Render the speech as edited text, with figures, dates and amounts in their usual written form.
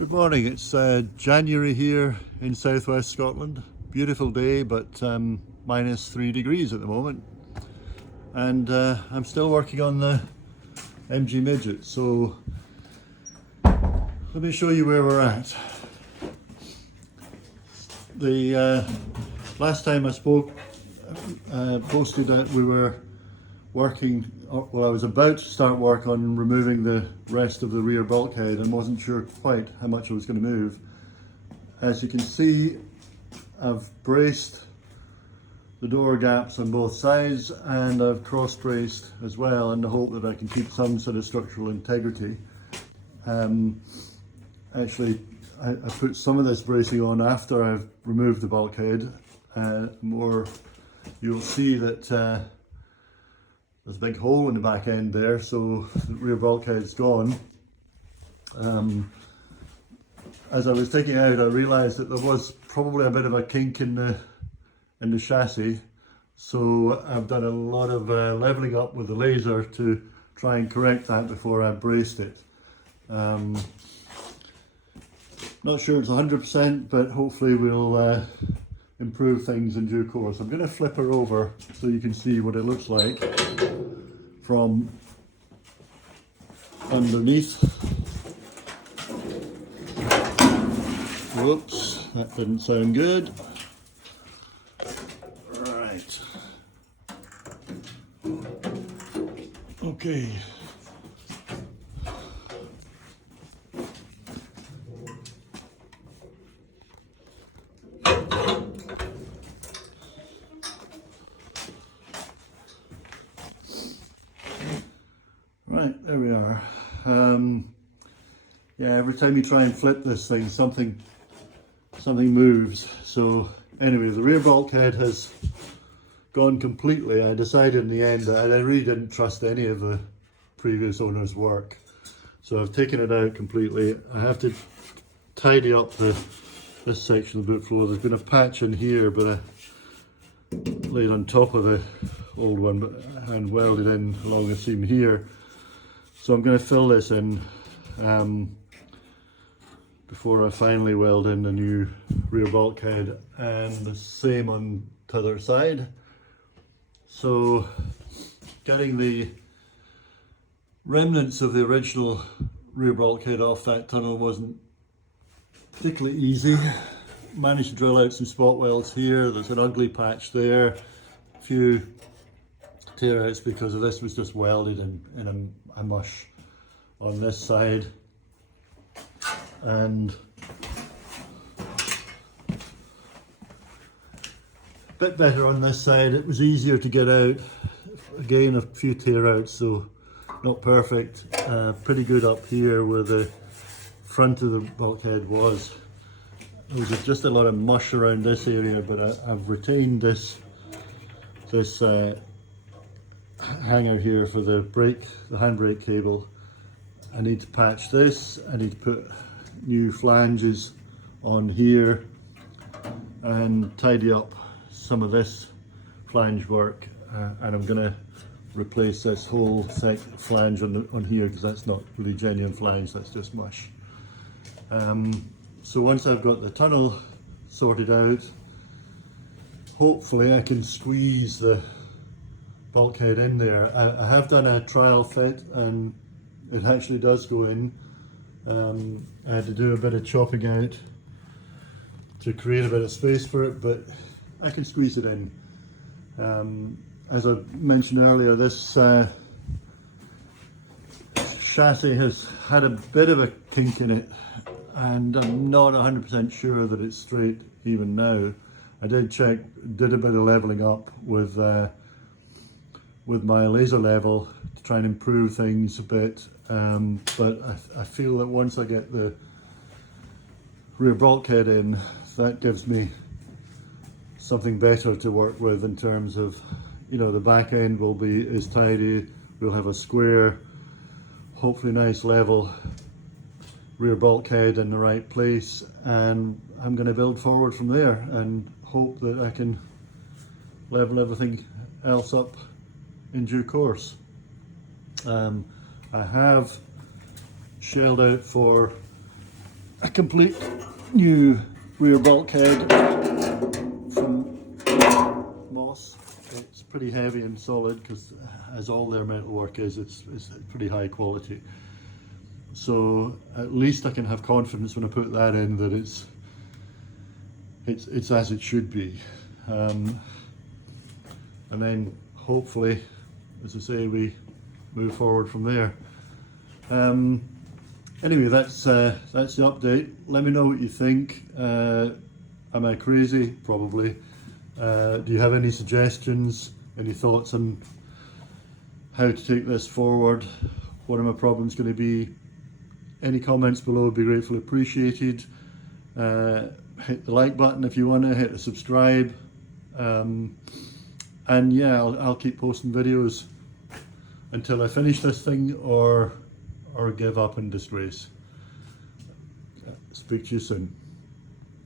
Good morning, it's January here in southwest Scotland. Beautiful day, but minus 3 degrees at the moment. And I'm still working on the MG Midget, so let me show you where we're at. The last time I spoke, posted that we were working, well, I was about to start work on removing the rest of the rear bulkhead and wasn't sure quite how much I was going to move. As you can see, I've braced the door gaps on both sides and I've cross braced as well in the hope that I can keep some sort of structural integrity. Actually, I put some of this bracing on after I've removed the bulkhead. You'll see that there's a big hole in the back end there, so the rear bulkhead's gone. As I was taking it out, I realised that there was probably a bit of a kink in the chassis, so I've done a lot of levelling up with the laser to try and correct that before I braced it. Not sure it's 100%, but hopefully we'll improve things in due course. I'm going to flip her over so you can see what it looks like from underneath. Whoops, that didn't sound good. Right. Okay. Right, there we are. Yeah, every time you try and flip this thing, something moves. So anyway, the rear bulkhead has gone completely. I decided in the end that I really didn't trust any of the previous owner's work. So I've taken it out completely. I have to tidy up this section of the boot floor. There's been a patch in here, but I laid on top of the old one and welded in along the seam here. So I'm going to fill this in before I finally weld in the new rear bulkhead, and the same on the other side. So getting the remnants of the original rear bulkhead off that tunnel wasn't particularly easy. Managed to drill out some spot welds here. There's an ugly patch there, a few tear outs because of this was just welded in a mush on this side, and a bit better on this side. It was easier to get out. Again, a few tear outs, so not perfect. Pretty good up here where the front of the bulkhead was. There was just a lot of mush around this area, but I've retained this hanger here for the handbrake cable. I need to patch this. I need to put new flanges on here and tidy up some of this flange work, and I'm going to replace this whole flange on here because that's not really genuine flange, that's just mush. So once I've got the tunnel sorted out, hopefully I can squeeze the bulkhead in there. I have done a trial fit and it actually does go in. I had to do a bit of chopping out to create a bit of space for it, but I can squeeze it in. As I mentioned earlier, this chassis has had a bit of a kink in it, and I'm not 100% sure that it's straight even now. I did a bit of leveling up with my laser level to try and improve things a bit, but I feel that once I get the rear bulkhead in, that gives me something better to work with in terms of, you know, the back end is tidy, we'll have a square, hopefully nice level rear bulkhead in the right place, and I'm going to build forward from there and hope that I can level everything else up in due course. I have shelled out for a complete new rear bulkhead from Moss. It's pretty heavy and solid because, as all their metalwork is, it's pretty high quality. So at least I can have confidence when I put that in that it's as it should be. And then hopefully, as I say, we move forward from there. Anyway, that's the update. Let me know what you think. Am I crazy? Probably. Do you have any suggestions, any thoughts on how to take this forward? What are my problems going to be? Any comments below would be gratefully appreciated. Hit the like button if you want to, hit the subscribe. And yeah, I'll keep posting videos until I finish this thing or give up in disgrace. Speak to you soon.